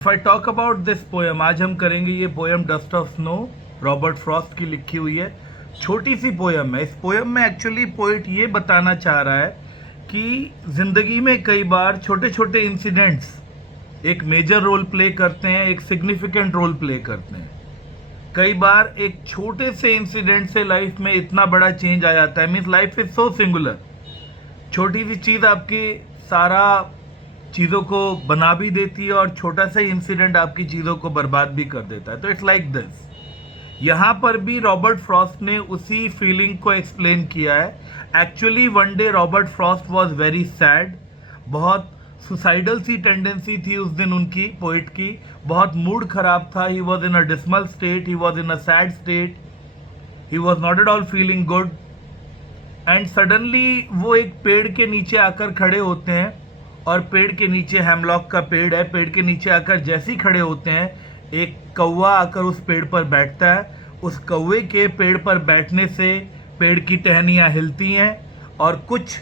If I talk about this poem, आज हम करेंगे ये poem Dust of snow, Robert Frost की लिखी हुई है। छोटी सी पोएम है। इस पोएम में एक्चुअली पोइट ये बताना चाह रहा है कि जिंदगी में कई बार छोटे छोटे इंसिडेंट्स एक मेजर रोल प्ले करते हैं, एक सिग्निफिकेंट रोल प्ले करते हैं। कई बार एक छोटे से इंसिडेंट से लाइफ में इतना बड़ा चेंज आ जाता है। Means life is so singular. छोटी सी चीज़ आपकी सारा चीज़ों को बना भी देती है और छोटा सा इंसिडेंट आपकी चीज़ों को बर्बाद भी कर देता है। तो इट्स लाइक दिस। यहाँ पर भी रॉबर्ट फ्रॉस्ट ने उसी फीलिंग को एक्सप्लेन किया है। Actually one day Robert Frost was very sad. बहुत सुसाइडल सी टेंडेंसी थी उस दिन उनकी, पोइट की। बहुत मूड खराब था। He was in a dismal state, he was in a sad state, he was not at all feeling good. And suddenly वो एक पेड़ के नीचे आकर खड़े होते हैं, और पेड़ के नीचे हेमलॉक का पेड़ है। पेड़ के नीचे आकर जैसे ही खड़े होते हैं, एक कौवा आकर उस पेड़ पर बैठता है। उस कौवे के पेड़ पर बैठने से पेड़ की टहनियाँ हिलती हैं और कुछ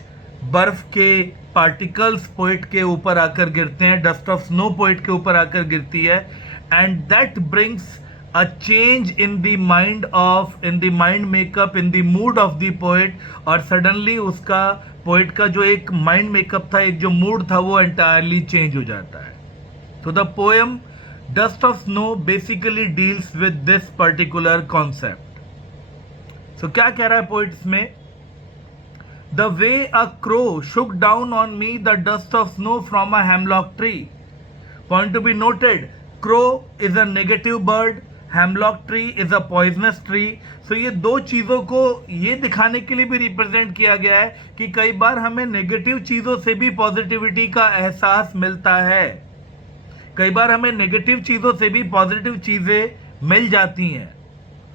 बर्फ के पार्टिकल्स पोइट के ऊपर आकर गिरते हैं। डस्ट ऑफ स्नो पोइट के ऊपर आकर गिरती है। And that brings a change in the mind makeup, in the mood of the poet। और सडनली उसका पोइट का जो एक माइंड मेकअप था, एक जो मूड था, वो एंटायरली चेंज हो जाता है। तो the poem Dust of Snow basically deals with this particular concept. So क्या कह रहा है पोइट इसमें? The way a crow shook down on me the dust of snow from a hemlock tree। Point to be noted, crow is a negative bird, hemlock tree is a poisonous tree. So ये दो चीज़ों को ये दिखाने के लिए भी represent किया गया है कि कई बार हमें नेगेटिव चीज़ों से भी पॉजिटिविटी का एहसास मिलता है। कई बार हमें नेगेटिव चीज़ों से भी पॉजिटिव चीज़ें मिल जाती हैं।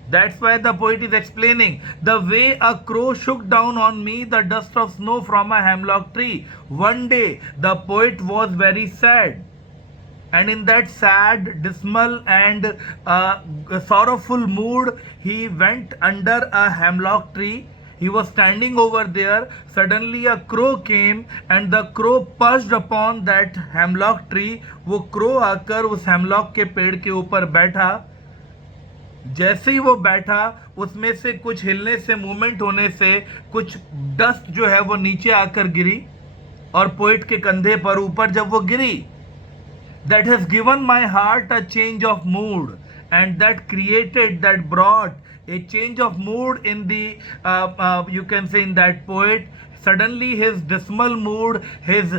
That's why the poet is explaining the way a crow shook down on me the dust of snow from a hemlock tree। One day the poet was very sad, and in that sad, dismal and sorrowful mood, he went under a hemlock tree। He was standing over there. Suddenly a crow came and the crow perched upon that hemlock tree। वो crow आकर उस hemlock के पेड़ के ऊपर बैठा। जैसे ही वो बैठा, उसमें से कुछ हिलने से, मूवमेंट होने से कुछ डस्ट जो है वो नीचे आकर गिरी, और पोइट के कंधे पर ऊपर जब वो गिरी, that has given my heart a change of mood, and that brought a change of mood in the you can say in that poet। Suddenly his dismal mood, his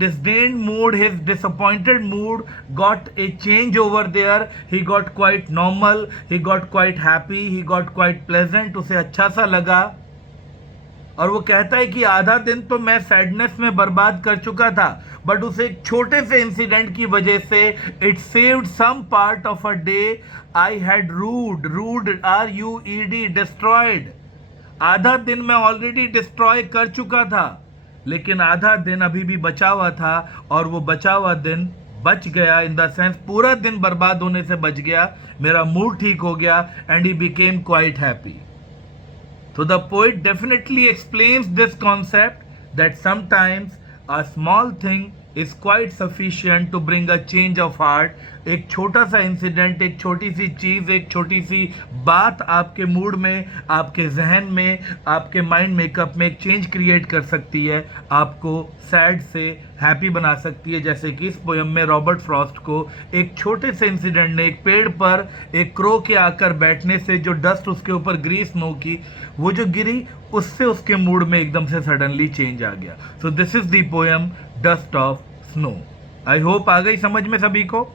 disdained mood, his disappointed mood got a change over there। He got quite normal, he got quite happy, he got quite pleasant। उसे अच्छा सा लगा। और वो कहता है कि आधा दिन तो मैं सैडनेस में बर्बाद कर चुका था, बट उस एक छोटे से इंसिडेंट की वजह से it saved some part of a day I had rued RUED, destroyed. आधा दिन मैं ऑलरेडी डिस्ट्रॉय कर चुका था, लेकिन आधा दिन अभी भी बचा हुआ था, और वो बचा हुआ दिन बच गया। इन द सेंस पूरा दिन बर्बाद होने से बच गया। मेरा मूड ठीक हो गया, and he became quite happy. So the poet definitely explains this concept that sometimes a small thing is quite sufficient to bring a change of heart। एक छोटा सा इंसिडेंट, एक छोटी सी चीज़, एक छोटी सी बात आपके मूड में, आपके जहन में, आपके माइंड मेकअप में एक चेंज क्रिएट कर सकती है, आपको सैड से हैप्पी बना सकती है। जैसे कि इस पोएम में रॉबर्ट फ्रॉस्ट को एक छोटे से इंसिडेंट ने, एक पेड़ पर एक क्रो के आकर बैठने से जो डस्ट उसके ऊपर गिरी स्नो की, वो जो गिरी, उससे उसके मूड में एकदम से सडनली चेंज आ गया। So this is the poem Dust of Snow. I hope आ गई समझ में सभी को।